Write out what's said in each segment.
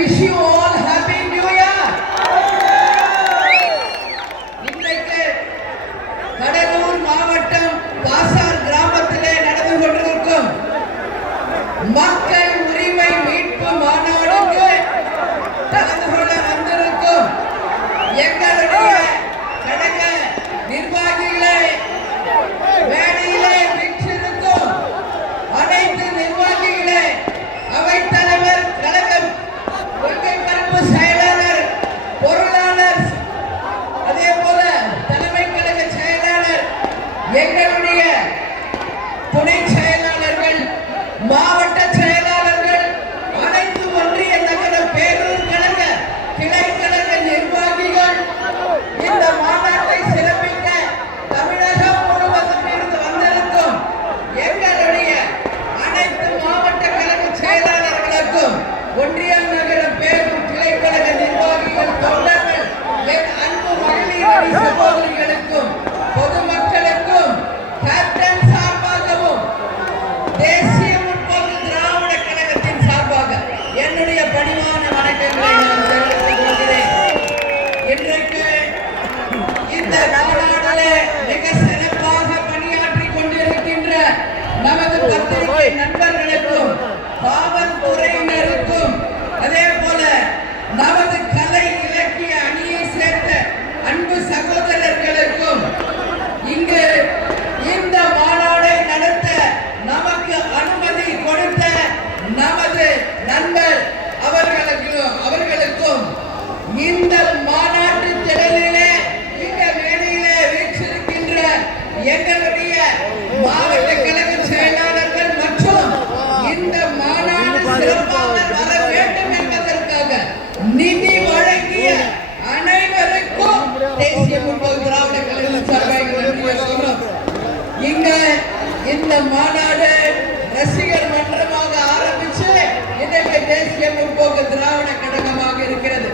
wish you all happy new year. இன்றைக்கு கடலூர் மாவட்டம் பாசார் கிராமத்திலே நடந்து கொண்டிருக்கும் மக்கள் உரிமை மீட்பு மாநாடுக்கு கலந்து கொள்ள வந்திருக்கும் எங்களுடைய கழக நிர்வாகிகளை, வேலையிலே வீற்றிருக்கும் அனைத்து நிர்வாகிகளை, அவைத்தலைவர், கழகம் கொள்கை பரப்பு செயலாளர், பொருளாளர், அதே போல தலைமை கழக செயலாளர், எங்களுடைய துணை செயலாளர்கள், மாவட்ட செயலாளர்கள், அனைத்து ஒன்றிய நகர பேரூர் கழக கிளை கழக நிர்வாகிகள் இந்த மாநாட்டை சிறப்பிக்க தமிழகம் முழுவதும் இருந்து வந்திருக்கும் எங்களுடைய அனைத்து மாவட்ட கழக செயலாளர்களுக்கும், ஒன்றிய நகர பேரூர் கிளை கழக நிர்வாகிகள், தொண்டர்கள், என் அன்பு மகளிர் சகோதரிகளுக்கும், பொதுமக்களுக்கும் கேப்டன் சார்பாகவும் தேசிய முற்போக்கு திராவிட கழகத்தின் சார்பாக என்னுடைய பணிவான வணக்கங்களை நான் தெரிவித்துக் கொள்கிறேன். இன்றைக்கு இந்த மாநாட்டிலே மிக சிறப்பாக பணியாற்றி கொண்டிருக்கின்ற நமது பத்திரிகை நண்பர்களுக்கும், காவல்துறையினருக்கும், அதே போல நமது கலை இலக்கிய அணியை சேர்ந்த அன்பு சகோதரர்களுக்கும், இங்கு இந்த மாநாடை நடத்த நமக்கு அனுமதி கொடுத்த நமது நண்பர் அவர்களுக்கும் இந்த மாநாட்டு திடலிலே இந்த மேடையிலே வீற்றிருக்கின்ற எங்களுடைய மாவட்ட கழக செயலாளர்கள் மற்றும் இந்த மாநாடு சிறப்பாக வர வேண்டும் என்பதற்காக நிதி வழங்கிய அனைவருக்கும் தேசிய முற்போக்கு திராவிட கழக சார்பாக சொல்றோம். இங்க இந்த மாநாடு ரசிகர் மன்றமாக ஆரம்பிச்சு இன்றைக்கு தேசிய முற்போக்கு திராவிட கழகமாக இருக்கிறது.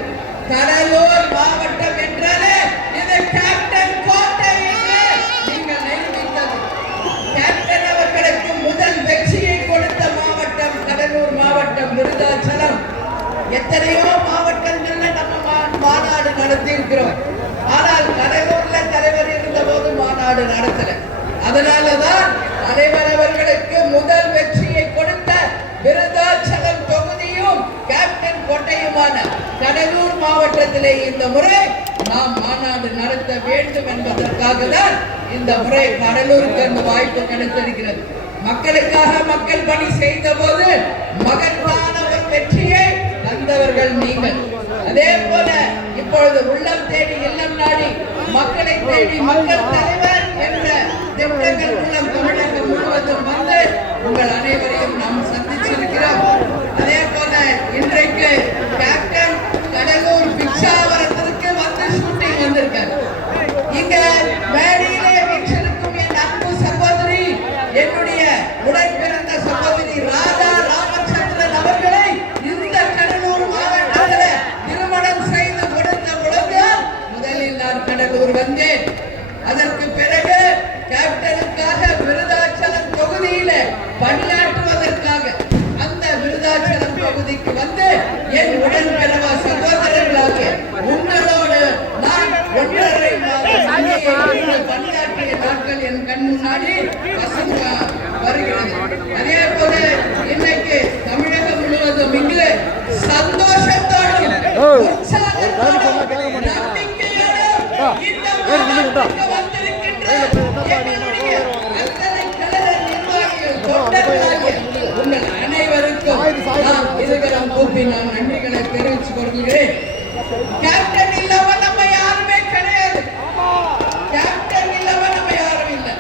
கடலூர் மாவட்டம் என்றாலே இது கேப்டன் கோட்டை என்று நீங்கள் நிரூபித்தது. கேப்டன் அவர்களுக்கு முதல் வெற்றியை கொடுத்த மாவட்டம் கடலூர் மாவட்டம், விருதாச்சலம். எத்தனையோ மாவட்டங்கள்ல நம்ம மாநாடு நடத்தி இருக்கிறோம். ஆனால் கடலூர்ல தலைவர் இருந்த போது மாநாடு நடத்தல. அதனாலதான் தலைவர் அவர்களுக்கு முதல் வெற்றியை கொடுத்த விருதாச்சலம் தொகுதியும் கேப்டன் கோட்டையுமான கடலூர் மாவட்டத்திலே இந்த முறை நாம் மாநாடு நடத்த வேண்டும் என்பதற்காக தான் இந்த முறை கடலூருக்கு அந்த வாய்ப்பு கிடைத்திருக்கிறது. மக்களுக்காக மக்கள் பணி செய்த போது மகத்தான ஒரு வெற்றியை தந்தவர்கள் நீங்கள். அதே போல இப்பொழுது உள்ளம் தேடி இல்லம் நாடி மக்களை தேடி மக்கள் தலைவர் என்ற திட்டங்கள் மூலம் தமிழகம் முழுவதும் வந்து உங்கள் அனைவரையும் நாம் சந்திச்சிருக்கிறோம். அதே போல இன்றைக்கு கேப்டன் கடலூர் பிச்சாவரத்திற்கு வந்து ஷூட்டிங் வந்திருக்காரு. இங்க மேடையிலே வீற்றிருக்கும் என் அன்பு சகோதரி, என்னுடைய உடன் பிறந்த சகோதரி ராதா ராமச்சந்திரன் அவர்களை இந்த கடலூர் மாவட்டத்தில் திருமணம் செய்து கொடுத்த பொழுது முதலில் நான் கடலூர் வந்தேன். அதற்கு பிறகு கேப்டனுக்காக விருதாச்சலம் தொகுதியில பணியாற்றுவதற்காக அந்த விருதாச்சலம் தொகுதிக்கு வந்து என் உடன் பிறவ சகோதரர்களாக உங்களோடு நான் 1.5 மாதம் பணியாற்றிய நாட்கள் என் கண் முன்னாடி வருகிறது. அதே போல இன்னைக்கு தமிழகம் முழுவதும் இங்கு சந்தோஷத்தோடும் உற்சாகத்தோடும் நம்பிக்கையோடும் இந்த மாநாட்டுக்கு வந்திருக்கின்ற என்னுடைய அத்தனை கழக நிர்வாகிகள், தொண்டர்களாகிய உங்கள் அனைவருக்கும் நான் இருகரம் கூப்பி நான் நன்றிகளை தெரிவித்துக் கொள்கிறேன். கேப்டன் இல்லாம நம்ம யாருமே கிடையாது. கேப்டன் இல்லாம நம்ம யாரும் இல்லை.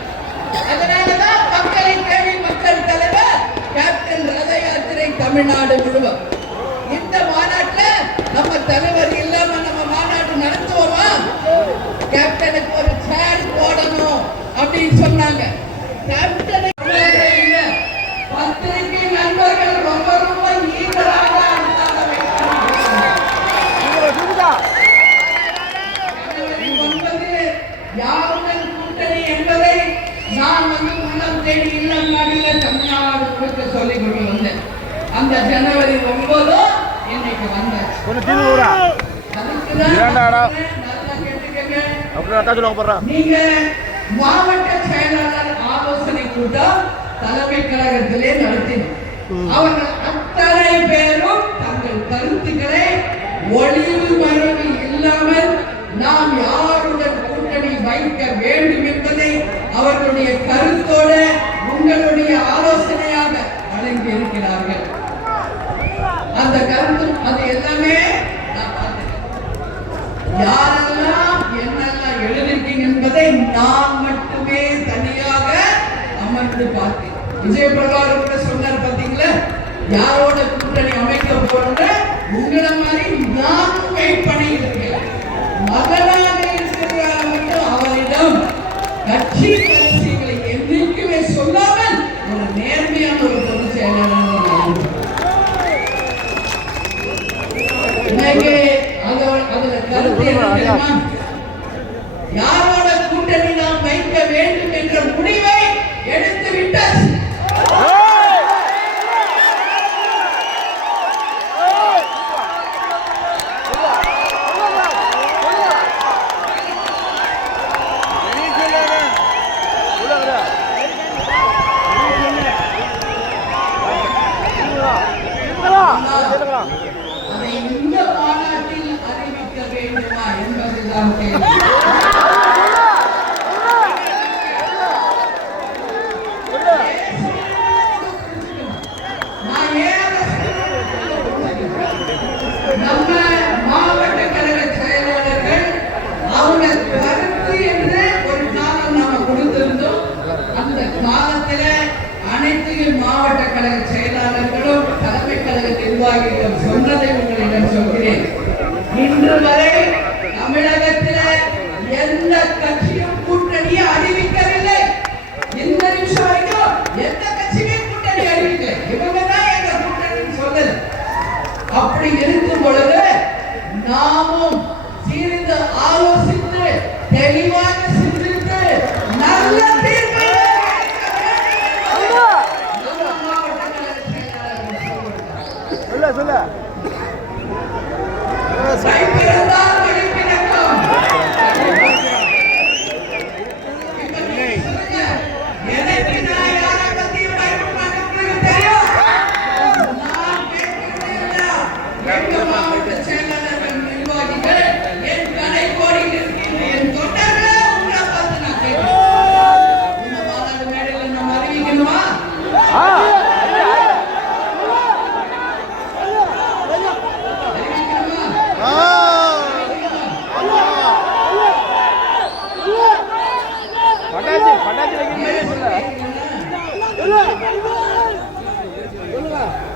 அதனாலதான் மக்களை தேடி மக்கள் தலைவர் கேப்டன் ரத யாத்திரை தமிழ்நாடு முழுவதும். இந்த மாநாட்டில் நம்ம தலைவர் இல்லாம நம்ம மாநாடு நடத்துவோமா? கேப்டனுக்கு ஒரு சேர் போடணும் அப்படின்னு சொன்னாங்க. கேப்டனுக்கு பத்திரிகை நண்பர்கள் ரொம்ப ரொம்ப ஈகராக யாருடன் கூட்டணி என்பதை நான் உள்ளம் தேடி இல்லம் நாடில தமிழ்நாடு சொல்லிக் கொண்டு வந்தேன். அந்த ஜனவரி 9 இன்னைக்கு வந்தேன். நீங்க மாவட்ட செயலாளர் ஆலோசனை கூட்டம் தலைமை கழகத்திலே நடத்தினோம். அவர்கள் அத்தனை பேரும் தங்கள் கருத்துக்களை ஒளிவு மறைவு இல்லாமல் நாம் யாருடன் கூட்டணி வைக்க வேண்டும் என்பதை அவர்களுடைய கருத்தோடு உங்களுடைய ஆலோசனையாக வழங்கி இருக்கிறார்கள். அந்த கருத்து அது எல்லாமே யாரெல்லாம் என்னெல்லாம் எழுதிருக்கீங்க என்பதை நான் மட்டுமே தனியாக அமர்ந்து பார்த்தேன். விஜயபிரகாரம் கூட சொன்னார் பாத்தீங்களா, யாரோட கூட்டணி அமைக்க போறோம் உங்களை மாதிரி நானும் வெயிட் பண்ணிட்டு இருக்கேன். மகனாக இருக்கிறார் மட்டும் அவரிடம் கட்சி கட்சிகளை என்னைக்குமே சொல்லாமல் ஒரு நேர்மையான ஒரு பொதுச் செயலாளர் யாரோட கூட்டணி நாம் வைக்க வேண்டும் என்ற முடிவை எடுத்து விட்டார். அதை இந்த மாநாட்டில் அறிவிக்க வேண்டுமா என்பதுதான் கேள்வி. நம்ம மாவட்ட கழக செயலாளர்கள் அவங்க கருத்து என்று ஒரு காலம் நாம கொடுத்திருந்தோம். அந்த காலத்துல அனைத்து மாவட்ட கழக செயலாளர்களும் தலைமை கழக நிர்வாகிகள் சொன்னதை உங்களிடம் சொல்கிறேன். இன்று வரை தமிழகத்தில் எந்த கட்சியும் கூட்டணியை அறிவிக்கவில்லை. இந்த நிமிஷம் வரைக்கும் எந்த கட்சியுமே கூட்டணி அறிவிக்கல. இவங்க தான் எங்க கூட்டணி சொல்லல. அப்படி இருக்கும் பொழுது நாமும் சிறிது ஆலோசித்து தெளிவாக சிந்தித்து நல்ல தீர்ப்பை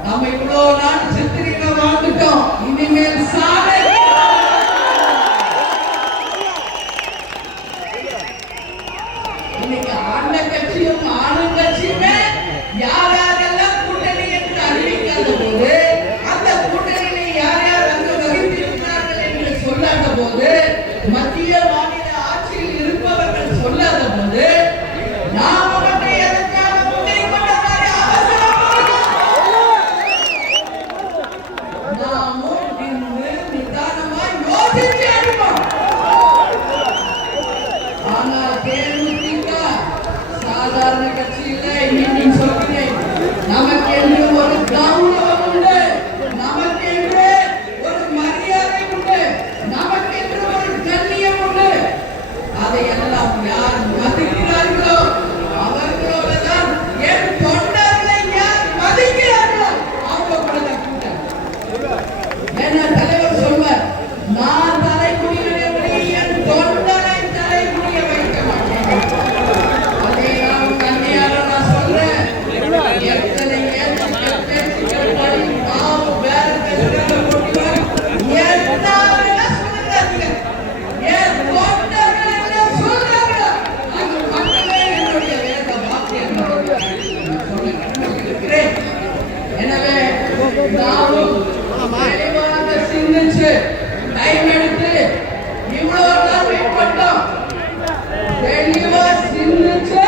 நம்ம இவ்வளவு நாள் சித்திரிக்க வாழ்ந்துட்டோம். இனிமேல் சாலை இன்னைக்கு ஆண்ட கட்சியும் ஆளுங்கட்சியுமே யார் யாரெல்லாம் கூட்டணி என்று அறிவிக்காத போது, அந்த கூட்டணியை யார் யார் அங்கு வகித்திருக்கிறார்கள் என்று சொல்லாத போது, மத்திய மாநில ஆட்சியில் இருப்பவர்கள் சொல்லாத போது நாம சாதாரண கட்சி இல்லை. இன்னும் சொல்கிறேன், நமக்கு என்று ஒரு கௌரவம் உண்டு, நமக்கு என்று ஒரு மரியாதை உண்டு, நமக்கு என்று ஒரு கண்ணியம் உண்டு. அதையெல்லாம் யார் மதிக்கிறார்களோ அவர்களோடு தான் என் தொண்டர்களை யார் மதிக்கிறார்களோ அவங்க கூட தான் கூட்டம். என்ன தலைவர் சொல்வார், நான் தலைமுடிகளை என் தொண்டரை தலைமுடிய வைக்க மாட்டேன். எனவே நாமும் சிந்திச்சு டைம் எடுத்து இவ்வளவு நாள் வெயிட் பண்ணோம். தெளிவா சிந்திச்சு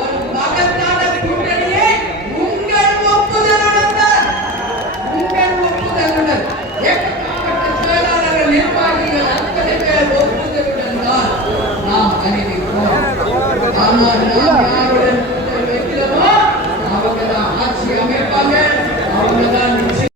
ஒரு மகத்தான கூட்டணியை உங்கள் ஒப்புதலுடன் தான், உங்கள் ஒப்புதலுடன் மாவட்ட ஆனால் நாம்